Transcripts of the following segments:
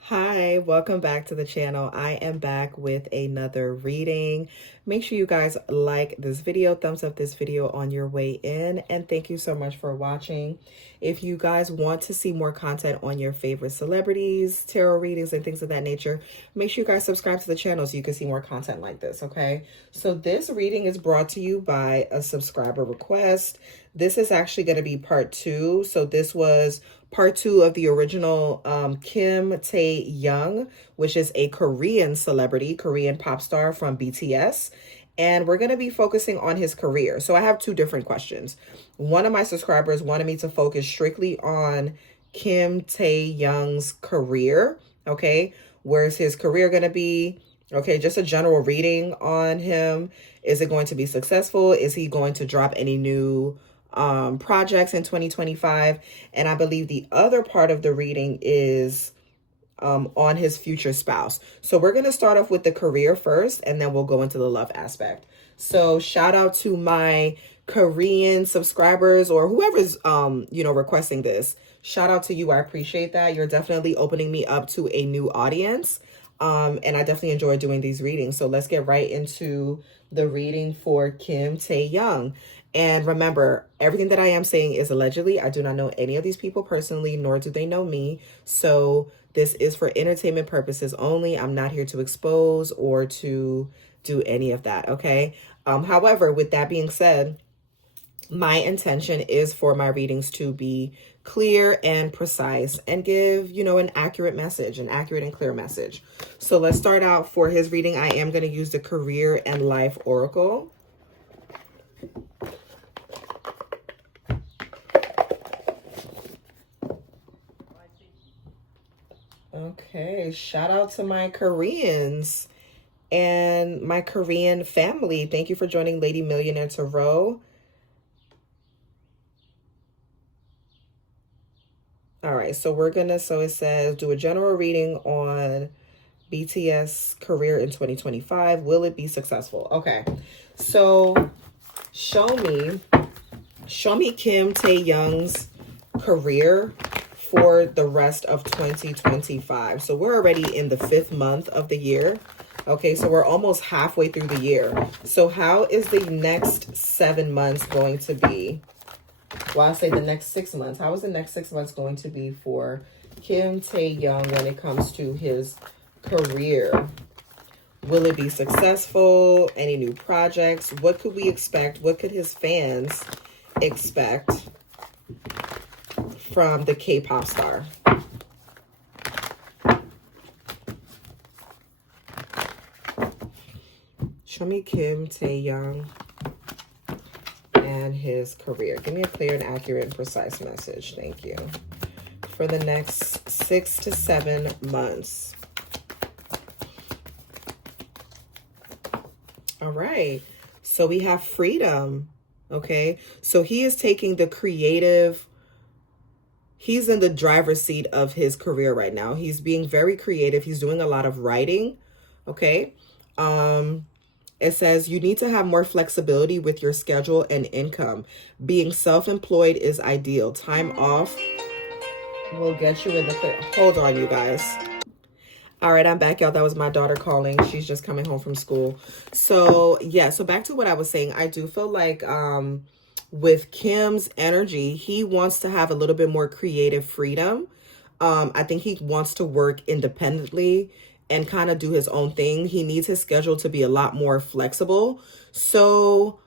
Hi, welcome back to the channel. I am back with another reading. Make sure you guys like this video, thumbs up this video on your way in, and thank you so much for watching. If you guys want to see more content on your favorite celebrities, tarot readings, and things of that nature, make sure you guys subscribe to the channel so you can see more content like this, okay? So this reading is brought to you by a subscriber request. This is actually going to be part 2. So this was part 2 of the original Kim Taehyung, which is a Korean celebrity, Korean pop star from BTS. And we're going to be focusing on his career. So I have 2 different questions. One of my subscribers wanted me to focus strictly on Kim Taehyung's career. Okay. Where's his career going to be? Okay. Just a general reading on him. Is it going to be successful? Is he going to drop any new projects in 2025? And I believe the other part of the reading is on his future spouse. So we're going to start off with the career first, and then we'll go into the love aspect. So shout out to my Korean subscribers or whoever's, requesting this. Shout out to you. I appreciate that. You're definitely opening me up to a new audience. And I definitely enjoy doing these readings. So let's get right into the reading for Kim Taehyung. And remember, everything that I am saying is allegedly. I do not know any of these people personally, nor do they know me. So this is for entertainment purposes only. I'm not here to expose or to do any of that, okay? However, with that being said, my intention is for my readings to be clear and precise and give, an accurate message, an accurate and clear message. So let's start out for his reading. I am going to use the Career and Life Oracle. Okay, shout out to my Koreans and my Korean family. Thank you for joining Lady Millionaire Tarot. All right, so it says, do a general reading on BTS career in 2025. Will it be successful? Okay, so show me Kim Taehyung's career for the rest of 2025. So we're already in the 5th month of the year. Okay, so we're almost halfway through the year. So how is the next 7 months going to be? Well, I say the next 6 months. How is the next 6 months going to be for Kim Taehyung when it comes to his career? Will it be successful? Any new projects? What could we expect? What could his fans expect from the K-pop star? Show me Kim Taehyung and his career. Give me a clear and accurate and precise message. Thank you. For the next 6 to 7 months. All right. So we have freedom. Okay. So he is taking the creative. He's in the driver's seat of his career right now. He's being very creative. He's doing a lot of writing. Okay. It says you need to have more flexibility with your schedule and income. Being self-employed is ideal. Time off will get you in the clear. Hold on, you guys. All right, I'm back, y'all. That was my daughter calling. She's just coming home from school. So, yeah, so back to what I was saying. I do feel like with Kim's energy, he wants to have a little bit more creative freedom. I think he wants to work independently and kind of do his own thing. He needs his schedule to be a lot more flexible. So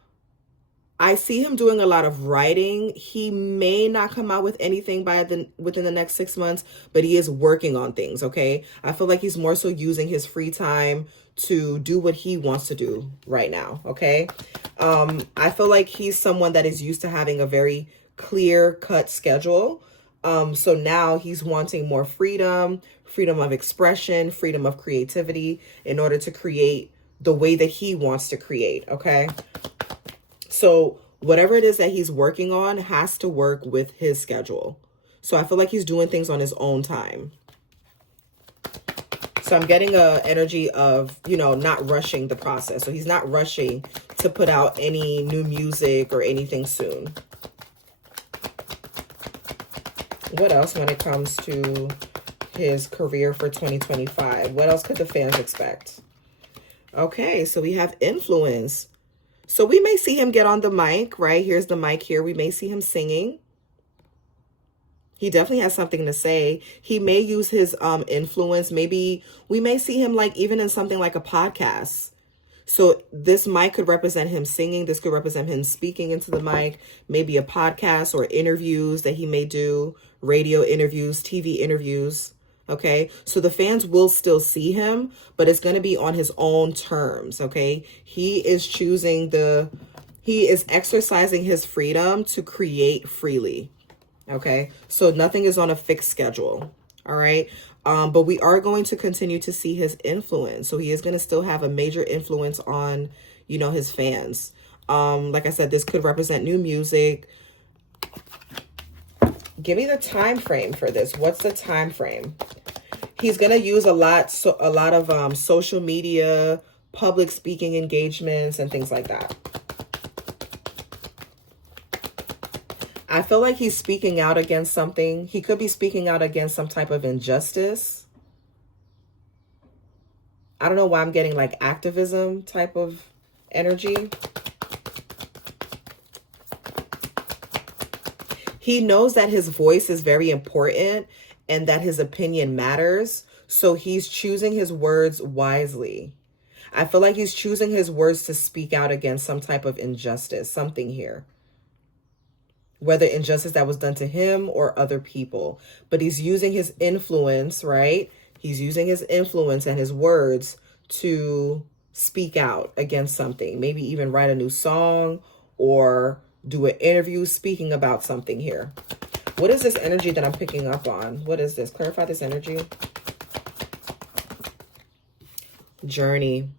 I see him doing a lot of writing. He may not come out with anything within the next 6 months, but he is working on things, okay? I feel like he's more so using his free time to do what he wants to do right now, okay? I feel like he's someone that is used to having a very clear-cut schedule. So now he's wanting more freedom of expression, freedom of creativity in order to create the way that he wants to create, okay? So whatever it is that he's working on has to work with his schedule. So I feel like he's doing things on his own time. So I'm getting a energy of, not rushing the process. So he's not rushing to put out any new music or anything soon. What else when it comes to his career for 2025. What else could the fans expect? Okay, so we have influence. So we may see him get on the mic, right? Here's the mic here. We may see him singing. He definitely has something to say. He may use his influence. Maybe we may see him like even in something like a podcast. So this mic could represent him singing. This could represent him speaking into the mic. Maybe a podcast or interviews that he may do. Radio interviews, TV interviews. Okay, so the fans will still see him, but it's going to be on his own terms. Okay, he is exercising his freedom to create freely. Okay, so nothing is on a fixed schedule. All right, but we are going to continue to see his influence. So he is going to still have a major influence on, you know, his fans. Like I said, this could represent new music. Give me the time frame for this. What's the time frame? He's going to use a lot of social media, public speaking engagements, and things like that. I feel like he's speaking out against something. He could be speaking out against some type of injustice. I don't know why I'm getting like activism type of energy. He knows that his voice is very important and that his opinion matters. So he's choosing his words wisely. I feel like he's choosing his words to speak out against some type of injustice, something here. Whether injustice that was done to him or other people. But he's using his influence, right? He's using his influence and his words to speak out against something. Maybe even write a new song or do an interview speaking about something here. What is this energy that I'm picking up on? What is this? Clarify this energy. Journey.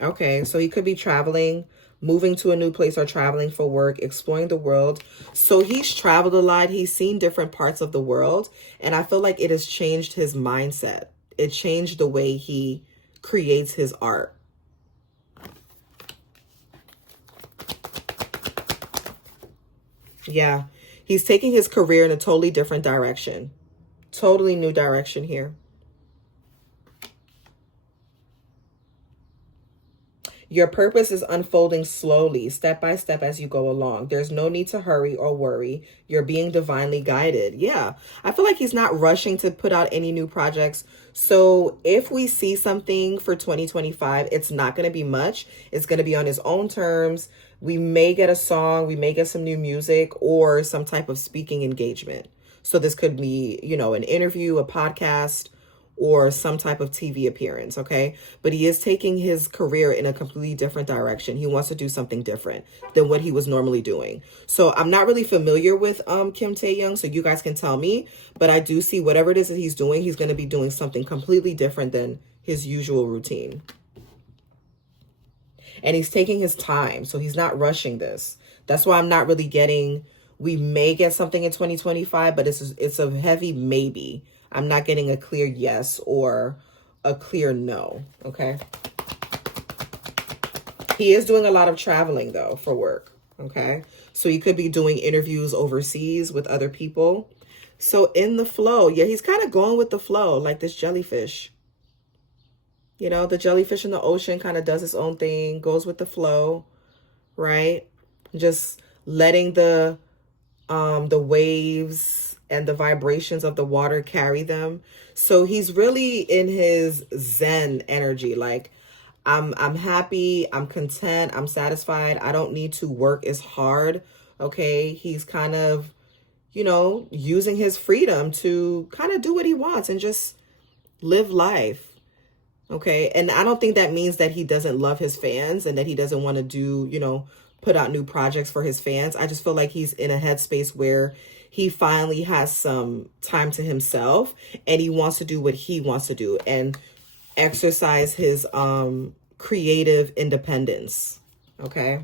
Okay, so he could be traveling, moving to a new place or traveling for work, exploring the world. So he's traveled a lot. He's seen different parts of the world. And I feel like it has changed his mindset. It changed the way he creates his art. Yeah, he's taking his career in a totally different direction. Totally new direction here. Your purpose is unfolding slowly, step by step as you go along. There's no need to hurry or worry. You're being divinely guided. Yeah, I feel like he's not rushing to put out any new projects. So if we see something for 2025, it's not going to be much. It's going to be on his own terms. We may get a song, we may get some new music or some type of speaking engagement. So this could be, you know, an interview, a podcast, or some type of TV appearance, okay? But he is taking his career in a completely different direction. He wants to do something different than what he was normally doing. So I'm not really familiar with Kim Taehyung, so you guys can tell me. But I do see whatever it is that he's doing, he's going to be doing something completely different than his usual routine. And he's taking his time, so he's not rushing this. That's why I'm not really getting, we may get something in 2025, but it's a heavy maybe. I'm not getting a clear yes or a clear no, okay? He is doing a lot of traveling, though, for work, okay? So he could be doing interviews overseas with other people. So in the flow, yeah, he's kind of going with the flow, like this jellyfish. You know, the jellyfish in the ocean kind of does its own thing, goes with the flow, right? Just letting the waves and the vibrations of the water carry them. So he's really in his Zen energy. Like, I'm happy, I'm content, I'm satisfied. I don't need to work as hard. Okay. He's kind of, you know, using his freedom to kind of do what he wants and just live life. Okay. And I don't think that means that he doesn't love his fans and that he doesn't want to do, you know, put out new projects for his fans. I just feel like he's in a headspace where he finally has some time to himself and he wants to do what he wants to do and exercise his creative independence. Okay.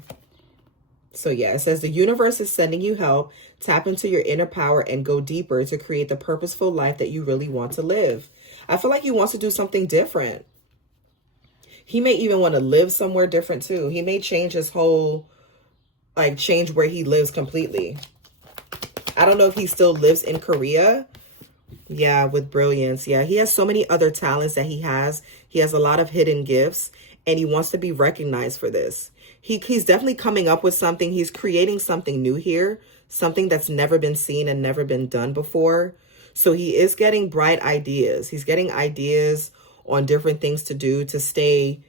So yeah, it says the universe is sending you help. Tap into your inner power and go deeper to create the purposeful life that you really want to live. I feel like he wants to do something different. He may even want to live somewhere different too. He may change his whole, like change where he lives completely. I don't know if he still lives in Korea, Yeah, with brilliance. Yeah, he has so many other talents that he has. He has a lot of hidden gifts, and he wants to be recognized for this. He's definitely coming up with something. He's creating something new here, something that's never been seen and never been done before. So he is getting bright ideas. He's getting ideas on different things to do to stay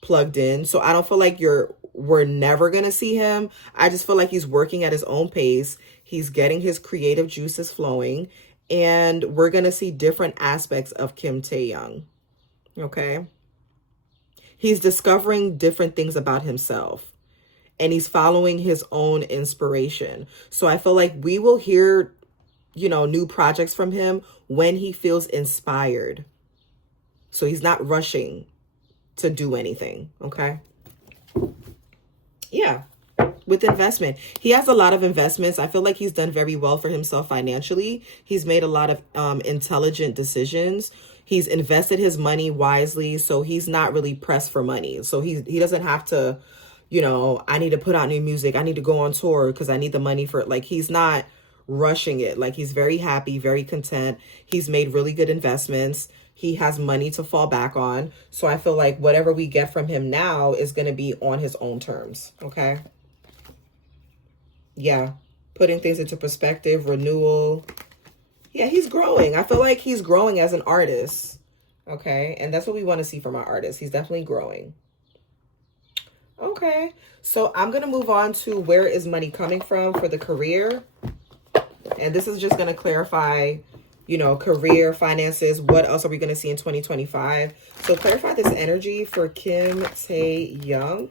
plugged in. So I don't feel like we're never going to see him. I just feel like he's working at his own pace. He's getting his creative juices flowing, and we're going to see different aspects of Kim Taehyung. Okay? He's discovering different things about himself, and he's following his own inspiration. So I feel like we will hear, new projects from him when he feels inspired. So he's not rushing to do anything, okay? Yeah. With investment, he has a lot of investments. I feel like he's done very well for himself financially. He's made a lot of intelligent decisions. He's invested his money wisely, so he's not really pressed for money. So he doesn't have to, I need to put out new music. I need to go on tour because I need the money for it. Like, he's not rushing it. Like, he's very happy, very content. He's made really good investments. He has money to fall back on. So I feel like whatever we get from him now is going to be on his own terms. Okay. Yeah. Putting things into perspective, renewal. Yeah, he's growing. I feel like he's growing as an artist. Okay. And that's what we want to see from our artist. He's definitely growing. Okay. So I'm going to move on to where is money coming from for the career. And this is just going to clarify, career, finances. What else are we going to see in 2025? So clarify this energy for Kim Taehyung.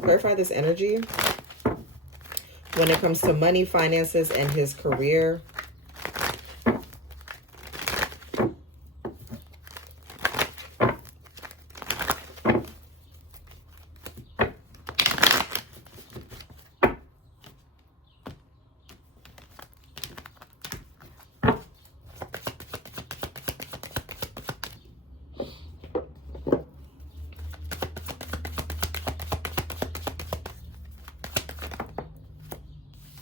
Clarify this energy when it comes to money, finances, and his career.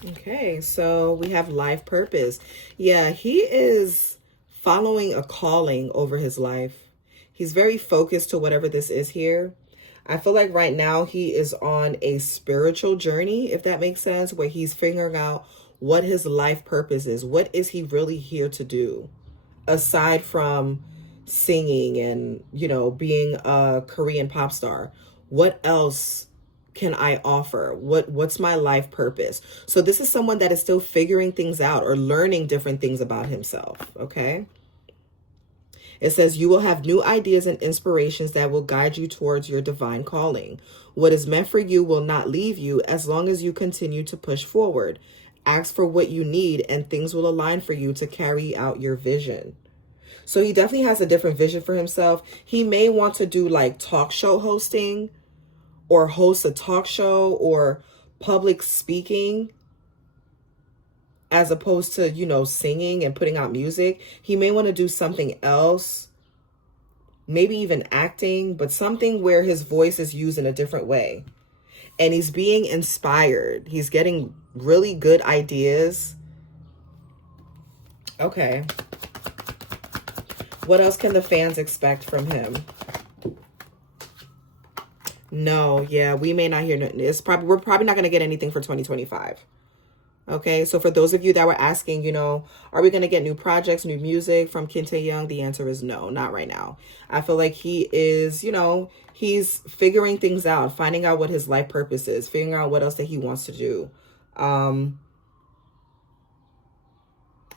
Okay, so we have life purpose. Yeah, he is following a calling over his life. He's very focused to whatever this is here. I feel like right now he is on a spiritual journey, if that makes sense, where he's figuring out what his life purpose is. What is he really here to do? Aside from singing and, being a Korean pop star, what else can I offer? What's my life purpose? So this is someone that is still figuring things out or learning different things about himself, okay? It says you will have new ideas and inspirations that will guide you towards your divine calling. What is meant for you will not leave you as long as you continue to push forward. Ask for what you need and things will align for you to carry out your vision. So he definitely has a different vision for himself. He may want to do like talk show hosting, or host a talk show, or public speaking, as opposed to, singing and putting out music. He may want to do something else, maybe even acting, but something where his voice is used in a different way. And he's being inspired. He's getting really good ideas. Okay. What else can the fans expect from him? No, yeah, we may not hear. We're probably not going to get anything for 2025. Okay, so for those of you that were asking, are we going to get new projects, new music from Kim Taehyung? The answer is no, not right now. I feel like he is, he's figuring things out, finding out what his life purpose is, figuring out what else that he wants to do.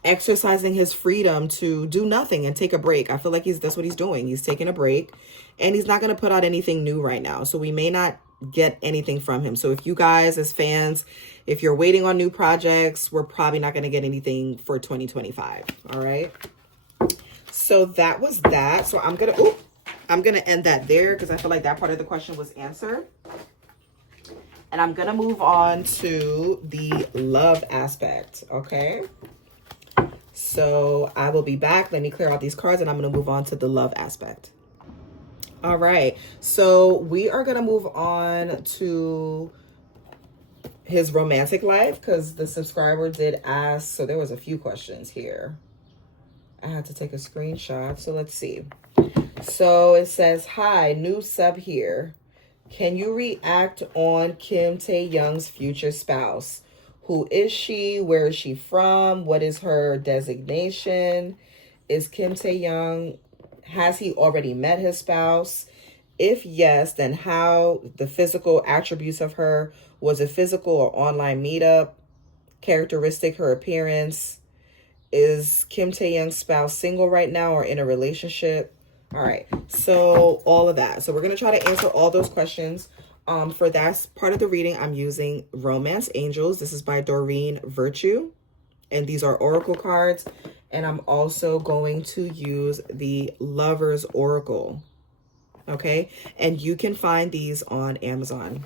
Exercising his freedom to do nothing and take a break. I feel like that's what he's doing. He's taking a break, and he's not going to put out anything new right now. So we may not get anything from him. So if you guys as fans, if you're waiting on new projects, we're probably not going to get anything for 2025. All right. So that was that. So I'm going to end that there because I feel like that part of the question was answered. And I'm going to move on to the love aspect. Okay. So I will be back. Let me clear out these cards and I'm going to move on to the love aspect. All right. So we are going to move on to his romantic life because the subscriber did ask. So there was a few questions here. I had to take a screenshot. So let's see. So it says, hi, new sub here. Can you react on Kim Taehyung's future spouse? Who is she? Where is she from? What is her designation? Is Kim Taehyung, has he already met his spouse? If yes, then how? The physical attributes of her. Was it physical or online meetup? Characteristic, her appearance. Is Kim Taehyung's spouse single right now or in a relationship? All right, so all of that. So we're going to try to answer all those questions. For that part of the reading, I'm using Romance Angels. This is by Doreen Virtue. And these are oracle cards. And I'm also going to use the Lover's Oracle. Okay, and you can find these on Amazon.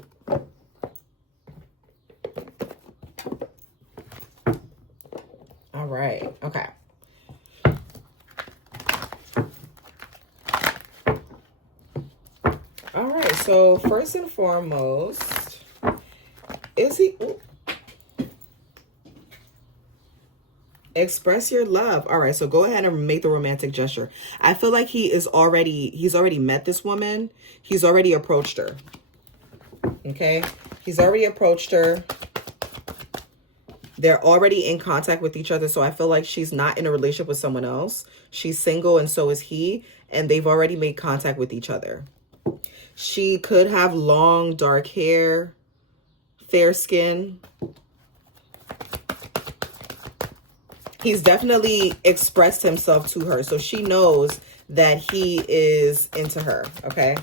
All right, okay. All right, so first and foremost, is he... Ooh. Express your love. All right, so go ahead and make the romantic gesture. I feel like he's already met this woman. He's already approached her. Okay? He's already approached her. They're already in contact with each other, so I feel like she's not in a relationship with someone else. She's single and so is he, and they've already made contact with each other. She could have long, dark hair, fair skin. He's definitely expressed himself to her, so she knows that he is into her, okay?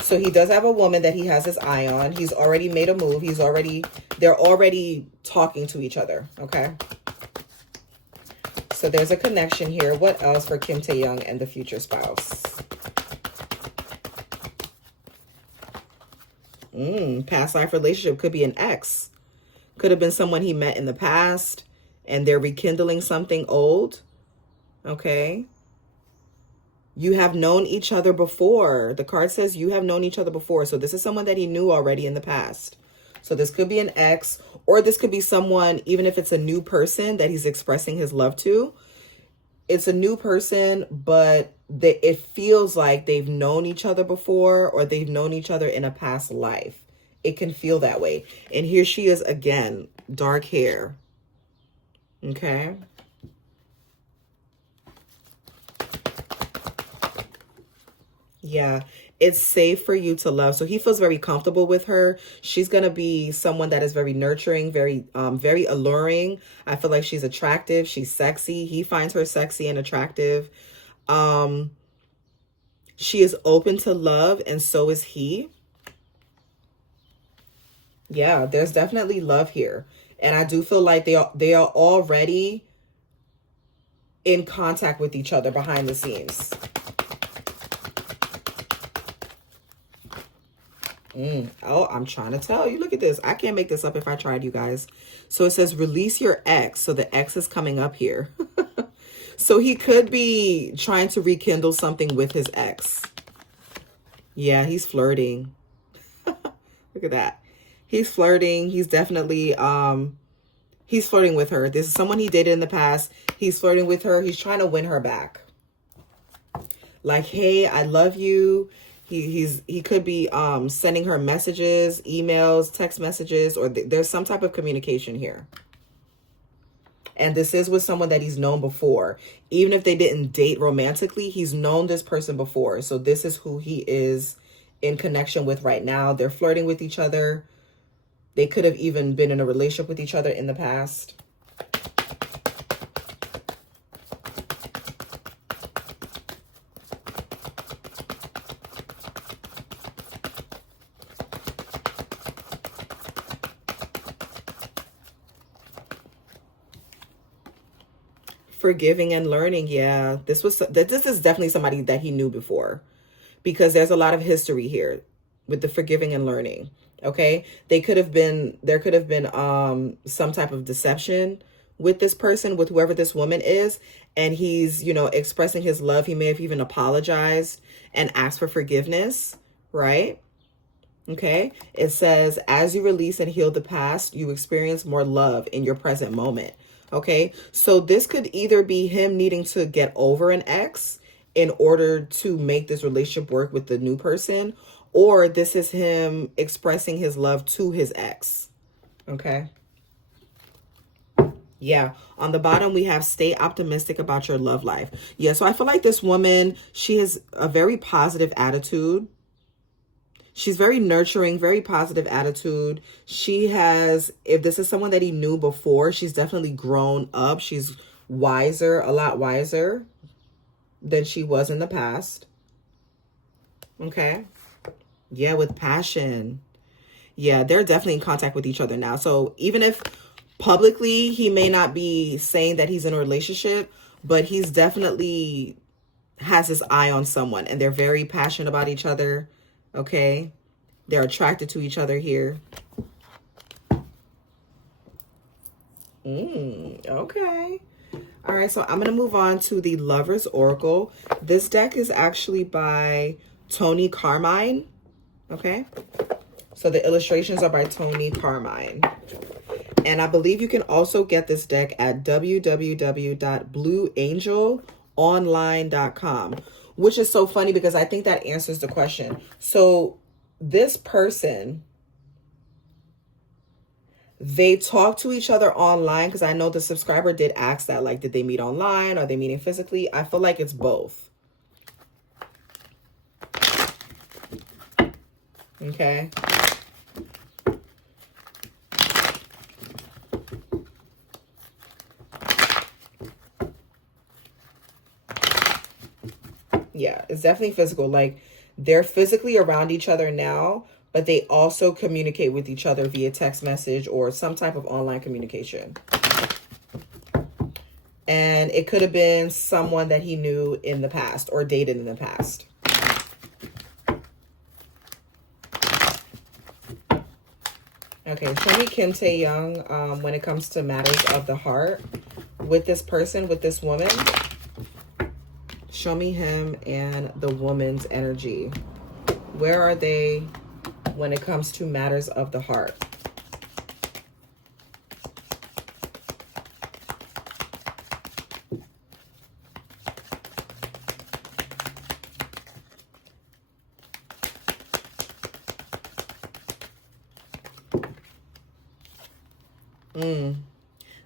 So he does have a woman that he has his eye on. He's already made a move. They're already talking to each other, okay? So there's a connection here. What else for Kim Taehyung and the future spouse? Past life relationship could be an ex. Could have been someone he met in the past and they're rekindling something old. Okay. You have known each other before. The card says you have known each other before. So this is someone that he knew already in the past. So this could be an ex, or this could be someone, even if it's a new person that he's expressing his love to. It's a new person, but it feels like they've known each other before, or they've known each other in a past life. It can feel that way. And here she is again, dark hair. Okay. Yeah, it's safe for you to love. So he feels very comfortable with her. She's going to be someone that is very nurturing, very alluring. I feel like she's attractive. She's sexy. He finds her sexy and attractive. She is open to love, and so is he. Yeah, there's definitely love here. And I do feel like they are already in contact with each other behind the scenes. Oh, I'm trying to tell you. Look at this. I can't make this up if I tried, you guys. So it says release your ex. So the ex is coming up here. So he could be trying to rekindle something with his ex. Yeah, he's flirting. Look at that. He's flirting. He's definitely, he's flirting with her. This is someone he dated in the past. He's flirting with her. He's trying to win her back. Like, hey, I love you. He could be sending her messages, emails, text messages, or there's some type of communication here. And this is with someone that he's known before. Even if they didn't date romantically, he's known this person before. So this is who he is in connection with right now. They're flirting with each other. They could have even been in a relationship with each other in the past. Forgiving and learning. Yeah, this is definitely somebody that he knew before, because there's a lot of history here with the forgiving and learning. Okay, there could have been some type of deception with this person, with whoever this woman is, and he's, expressing his love. He may have even apologized and asked for forgiveness, right? Okay, it says, as you release and heal the past, you experience more love in your present moment. Okay, so this could either be him needing to get over an ex in order to make this relationship work with the new person, or this is him expressing his love to his ex. Okay. Yeah. On the bottom, we have stay optimistic about your love life. Yeah. So I feel like this woman, she has a very positive attitude. She's very nurturing, very positive attitude. She has, if this is someone that he knew before, she's definitely grown up. She's wiser, a lot wiser than she was in the past. Okay. Yeah, with passion. Yeah, they're definitely in contact with each other now. So even if publicly he may not be saying that he's in a relationship, but he's definitely has his eye on someone, and they're very passionate about each other. Okay. They're attracted to each other here. Okay. All right, so I'm going to move on to the Lover's Oracle. This deck is actually by Tony Carmine. Okay. So the illustrations are by Tony Carmine. And I believe you can also get this deck at www.blueangelonline.com, which is so funny because I think that answers the question. So this person, they talk to each other online, because I know the subscriber did ask that, like, did they meet online? Are they meeting physically? I feel like it's both. Okay. Yeah, it's definitely physical. Like, they're physically around each other now, but they also communicate with each other via text message or some type of online communication. And it could have been someone that he knew in the past or dated in the past. Okay, show me Kim Taehyung when it comes to matters of the heart with this person, with this woman. Show me him and the woman's energy. Where are they when it comes to matters of the heart?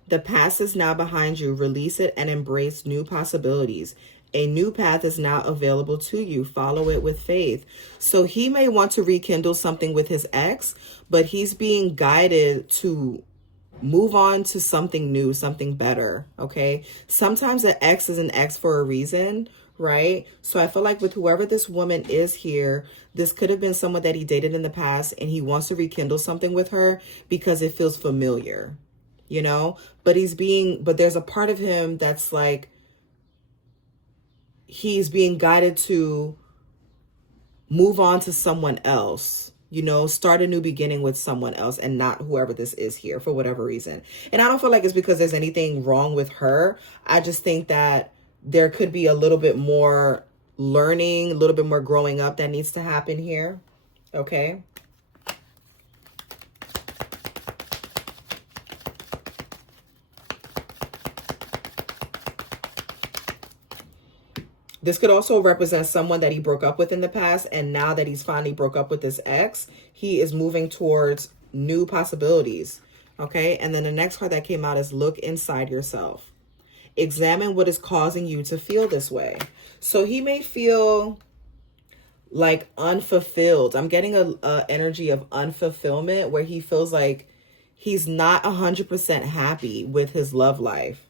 The past is now behind you. Release it and embrace new possibilities. A new path is now available to you. Follow it with faith. So he may want to rekindle something with his ex, but he's being guided to move on to something new, something better. Okay. Sometimes an ex is an ex for a reason, right? So I feel like with whoever this woman is here, this could have been someone that he dated in the past, and he wants to rekindle something with her because it feels familiar, you know? But there's a part of him that's like, he's being guided to move on to someone else, you know, start a new beginning with someone else and not whoever this is here for whatever reason. And I don't feel like it's because there's anything wrong with her. I just think that there could be a little bit more learning, a little bit more growing up that needs to happen here. Okay. This could also represent someone that he broke up with in the past, and now that he's finally broke up with his ex, he is moving towards new possibilities. Okay, and then the next card that came out is look inside yourself. Examine what is causing you to feel this way. So he may feel like unfulfilled. I'm getting a energy of unfulfillment where he feels like he's not 100% happy with his love life.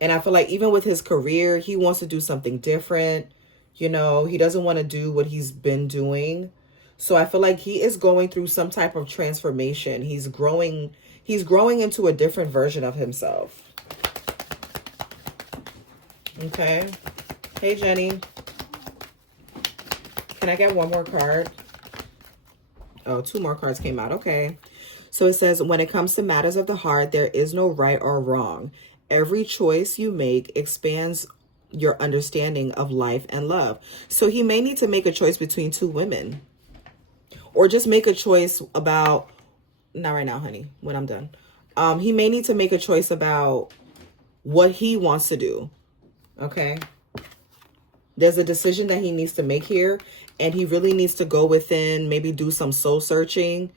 And I feel like even with his career, he wants to do something different. You know, he doesn't want to do what he's been doing. So I feel like he is going through some type of transformation. He's growing into a different version of himself. Okay. Hey, Jenny. Can I get one more card? Oh, two more cards came out. Okay. So it says, when it comes to matters of the heart, there is no right or wrong. Every choice you make expands your understanding of life and love. So he may need to make a choice between two women, or just make a choice about, not right now, honey, when I'm done. He may need to make a choice about what he wants to do. Okay. There's a decision that he needs to make here, and he really needs to go within, maybe do some soul searching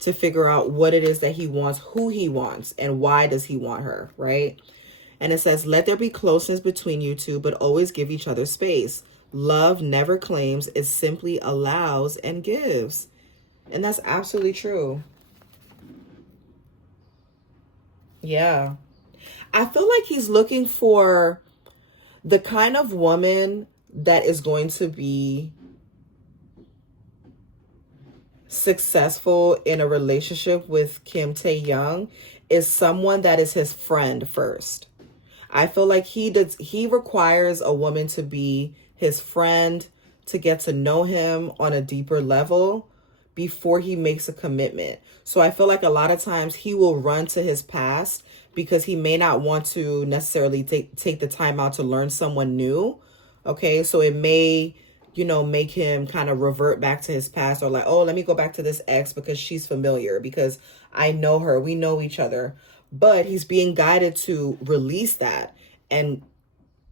to figure out what it is that he wants, who he wants, and why does he want her, right? And it says, let there be closeness between you two, but always give each other space. Love never claims, it simply allows and gives. And that's absolutely true. Yeah. I feel like he's looking for the kind of woman that is going to be successful in a relationship with Kim Taehyung is someone that is his friend first. I feel like he requires a woman to be his friend, to get to know him on a deeper level before he makes a commitment. So I feel like a lot of times he will run to his past because he may not want to necessarily take the time out to learn someone new. Okay, so it may, make him kind of revert back to his past, or like, oh, let me go back to this ex because she's familiar, because I know her, we know each other. But he's being guided to release that and,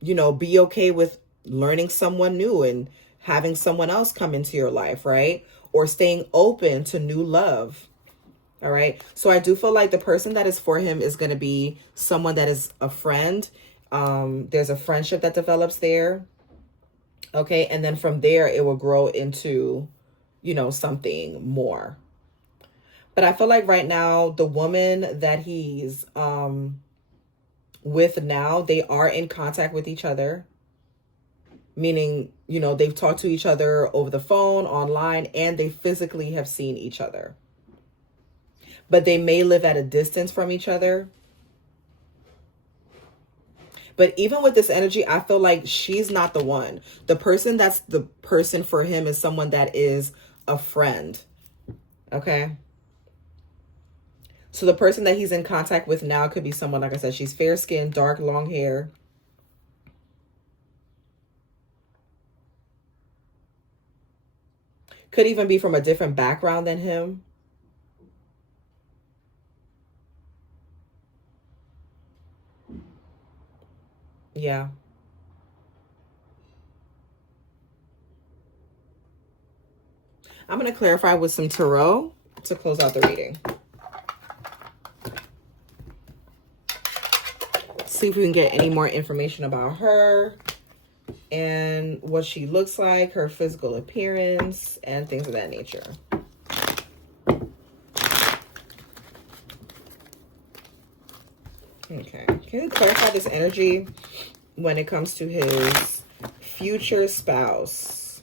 be okay with learning someone new and having someone else come into your life, right? Or staying open to new love. All right. So I do feel like the person that is for him is going to be someone that is a friend. There's a friendship that develops there. Okay. And then from there, it will grow into, something more. But I feel like right now, the woman that he's with now, they are in contact with each other. Meaning, they've talked to each other over the phone, online, and they physically have seen each other. But they may live at a distance from each other. But even with this energy, I feel like she's not the one. The person that's the person for him is someone that is a friend. Okay? So the person that he's in contact with now could be someone, like I said, she's fair skinned, dark, long hair. Could even be from a different background than him. Yeah. I'm going to clarify with some tarot to close out the reading. See if we can get any more information about her and what she looks like, her physical appearance, and things of that nature. Okay. Can you clarify this energy when it comes to his future spouse?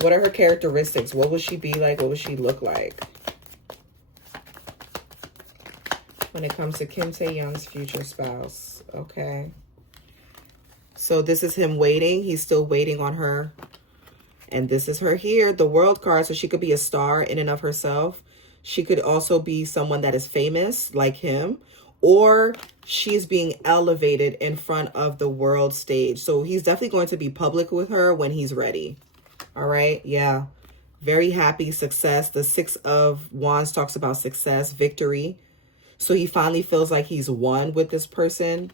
What are her characteristics? What will she be like? What will she look like? When it comes to Kim Taehyung's future spouse. Okay. So this is him waiting. He's still waiting on her. And this is her here, the World card. So she could be a star in and of herself. She could also be someone that is famous like him. Or she's being elevated in front of the world stage. So he's definitely going to be public with her when he's ready. All right. Yeah. Very happy, success. The Six of Wands talks about success, victory. So he finally feels like he's won with this person.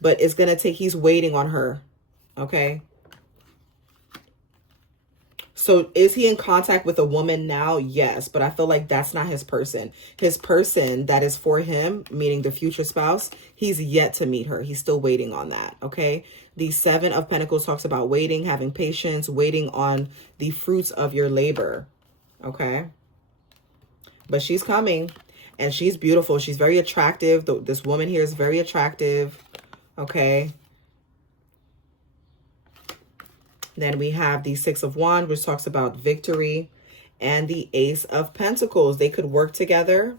But it's going to take, he's waiting on her. Okay. So is he in contact with a woman now? Yes. But I feel like that's not his person. His person that is for him, meaning the future spouse, he's yet to meet her. He's still waiting on that. Okay. The Seven of Pentacles talks about waiting, having patience, waiting on the fruits of your labor. Okay. But she's coming. And she's beautiful. She's very attractive. This woman here is very attractive. Okay. Then we have the Six of Wands, which talks about victory. And the Ace of Pentacles. They could work together.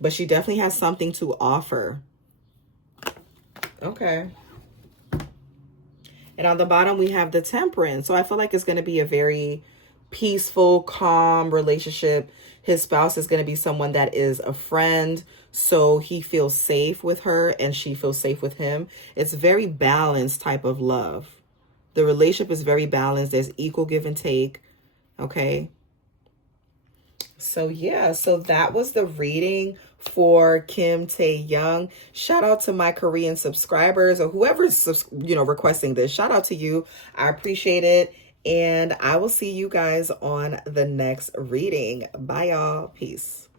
But she definitely has something to offer. Okay. And on the bottom, we have the Temperance. So I feel like it's going to be a very peaceful, calm relationship. His spouse is going to be someone that is a friend, so he feels safe with her and she feels safe with him. It's very balanced type of love. The relationship is very balanced. There's equal give and take. Okay. So yeah, so that was the reading for Kim Taehyung. Shout out to my Korean subscribers or whoever's requesting this. Shout out to you. I appreciate it. And I will see you guys on the next reading. Bye y'all. Peace.